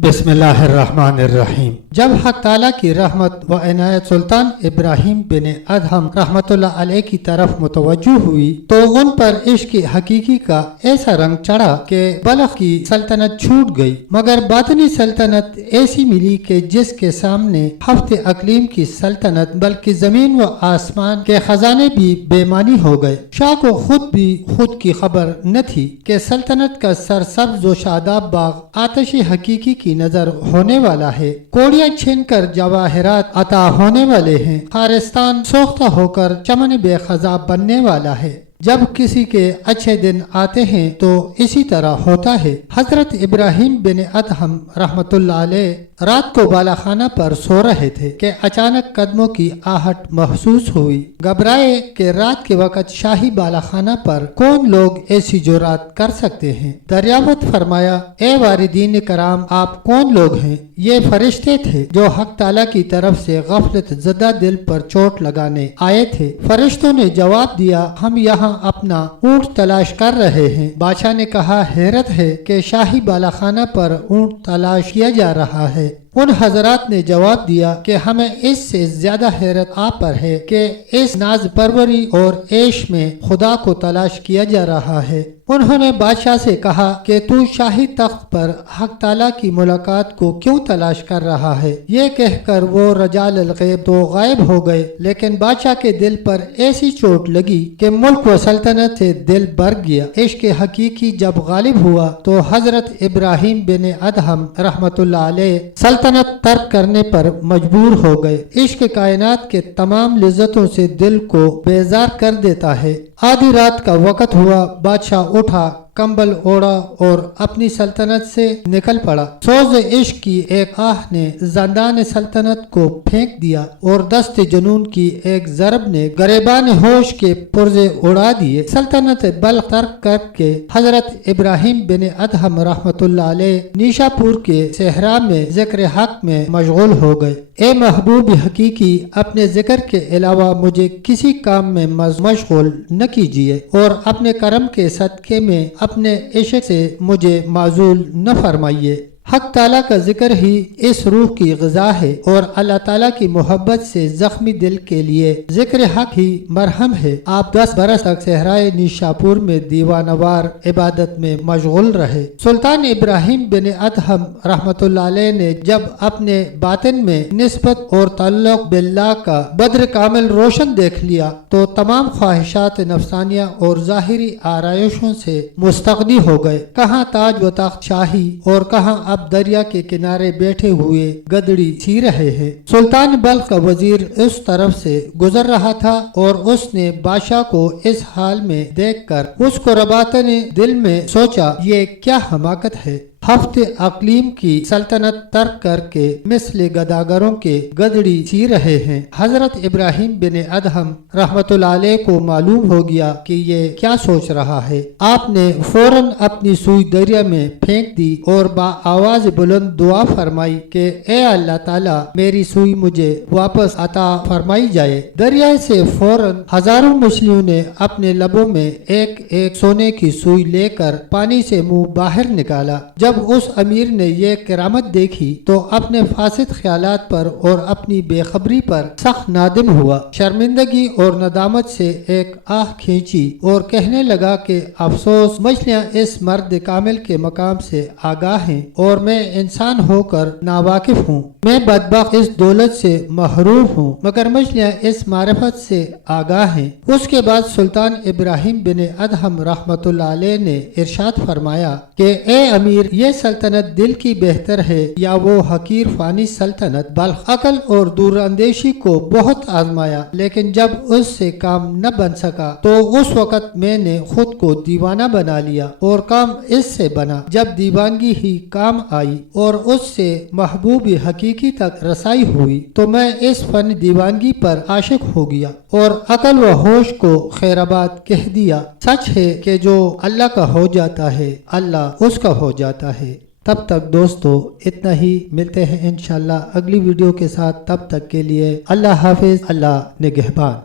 बिस्मिल्लाहिर्रहमानिर्रहीम। जब हक ताला की रहमत व इनायत सुल्तान इब्राहिम बिन अदहम रहमतुल्लाह अलैह की तरफ मुतवज्जो हुई तो उन पर इश्क हकीकी का ऐसा रंग चढ़ा कि बल्ख की सल्तनत छूट गई, मगर बातनी सल्तनत ऐसी मिली कि जिसके सामने हफ्ते अकलीम की सल्तनत बल्कि जमीन व आसमान के खजाने भी बेमानी हो गए। शाह को खुद भी खुद की खबर न थी कि सल्तनत का सरसब्ज व शादाब बाग आतिश हकीकी की नजर होने वाला है। कोड़ियाँ छीनकर जवाहरात अता होने वाले हैं। खारिस्तान सोख्ता होकर चमन बेखज़ा बनने वाला है। जब किसी के अच्छे दिन आते हैं तो इसी तरह होता है। हजरत इब्राहिम बिन अदहम रहमतुल्लाह अलैह रात को बालाखाना पर सो रहे थे कि अचानक कदमों की आहट महसूस हुई। घबराए कि रात के वक़्त शाही बालाखाना पर कौन लोग ऐसी जुरात कर सकते हैं। दरियावत फरमाया, ए वारिदीन कराम, आप कौन लोग हैं? ये फरिश्ते थे जो हक ताला की तरफ से गफलत ज़दा दिल पर चोट लगाने आए थे। फरिश्तों ने जवाब दिया, हम यहाँ अपना ऊँट तलाश कर रहे हैं। बादशाह ने कहा, हैरत है कि शाही बालाखाना पर ऊँट तलाश किया जा रहा है। उन हजरात ने जवाब दिया कि हमें इससे ज्यादा हैरत आप पर है कि इस नाज परवरी और ऐश में खुदा को तलाश किया जा रहा है। उन्होंने बादशाह से कहा कि तू शाही तख्त पर हक ताला की मुलाकात को क्यों तलाश कर रहा है। ये कहकर वो रजाल अलगैब तो गायब हो गए, लेकिन बादशाह के दिल पर ऐसी चोट लगी कि मुल्क व सल्तनत से दिल भर गया। इश्क हकीकी जब गालिब हुआ तो हजरत इब्राहिम बिन अदहम रहमतुल्लाह अलैह सल्तनत तर्क करने पर मजबूर हो गए। इश्क कायनात के तमाम लिज्जतों से दिल को बेजार कर देता है। आधी रात का वक़्त हुआ। बादशाह उठा, कंबल ओढ़ा और अपनी सल्तनत से निकल पड़ा। सोज इश्क की एक आह ने ज़ंदान सल्तनत को फेंक दिया और दस्त जुनून की एक ज़रब ने गरेबान होश के पुर्जे उड़ा दिए। सल्तनत बल्ख तर्क करके हजरत इब्राहिम बिन अदहम रहमतुल्लाह अलैह निशापुर के सहरा में जिक्र हक में मशगूल हो गए। ए महबूब हकीकी, अपने जिक्र के अलावा मुझे किसी काम में मशगूल न कीजिए और अपने करम के सदके में अपने इश्क से मुझे माजूल न फरमाइए। हक ताला का जिक्र ही इस रूह की ग़िज़ा है और अल्लाह ताला की मोहब्बत से जख्मी दिल के लिए जिक्र हक ही मरहम है। आप 10 बरस तक सहराए निशापुर में दीवानवार इबादत में मशगूल रहे। सुल्तान इब्राहिम बिन अदहम रहमतुल्लाह अलैह ने जब अपने बातिन में निस्बत और ताल्लुक़ बिल्लाह का बद्र कामिल रोशन देख लिया तो तमाम ख्वाहिशात नफसानिया और ज़ाहिरी आराइशों से मुस्तग़नी हो गए। कहाँ ताज व तख्त शाही और कहाँ अब दरिया के किनारे बैठे हुए गदड़ी सी रहे हैं। सुल्तान बल्ख का वजीर उस तरफ से गुजर रहा था और उसने बादशाह को इस हाल में देखकर उसको रबातने दिल में सोचा, ये क्या हमाकत है। हफ्ते अकलीम की सल्तनत तर्क करके मिस्ल गदागरों के गदड़ी सी रहे हैं। हजरत इब्राहिम बिन अदहम रहमतुल्लाह अलैह को मालूम हो गया कि ये क्या सोच रहा है। आपने फौरन अपनी सुई दरिया में फेंक दी और आवाज बुलंद दुआ फरमाई कि ए अल्लाह ताला, मेरी सुई मुझे वापस अता फरमाई जाए। दरिया से फौरन हजारों मछलियों ने अपने लबों में एक एक सोने की सुई लेकर पानी से मुंह बाहर निकाला। जब उस अमीर ने ये करामत देखी तो अपने फासिद ख्यालात पर और अपनी बेखबरी पर सख्त नादिम हुआ। शर्मिंदगी और नदामत से एक आह खींची और कहने लगा कि अफसोस, मछलियाँ इस मर्द कामिल के मकाम से आगाह हैं और मैं इंसान होकर नावाकिफ हूँ। मैं बदबख्त इस दौलत से महरूम हूँ, मगर मछलियाँ इस मारिफत से आगाह हैं। उसके बाद सुल्तान इब्राहिम बिन अदहम रहमतुल्लाह अलैह ने इरशाद फरमाया कि ए अमीर, ये सल्तनत दिल की बेहतर है या वो हकीर फानी सल्तनत। बल्ख अकल और दूरअंदेशी को बहुत आजमाया, लेकिन जब उससे काम न बन सका तो उस वक़्त मैंने खुद को दीवाना बना लिया और काम इससे बना। जब दीवानगी ही काम आई और उससे महबूब हकीकी तक रसाई हुई तो मैं इस फन दीवानगी पर आशिक हो गया और अकल व होश को खैराबाद कह दिया। सच है कि जो अल्लाह का हो जाता है, अल्लाह उसका हो जाता है। तब तक दोस्तों इतना ही, मिलते हैं इंशाल्लाह अगली वीडियो के साथ। तब तक के लिए अल्लाह हाफिज, अल्लाह निगहबान।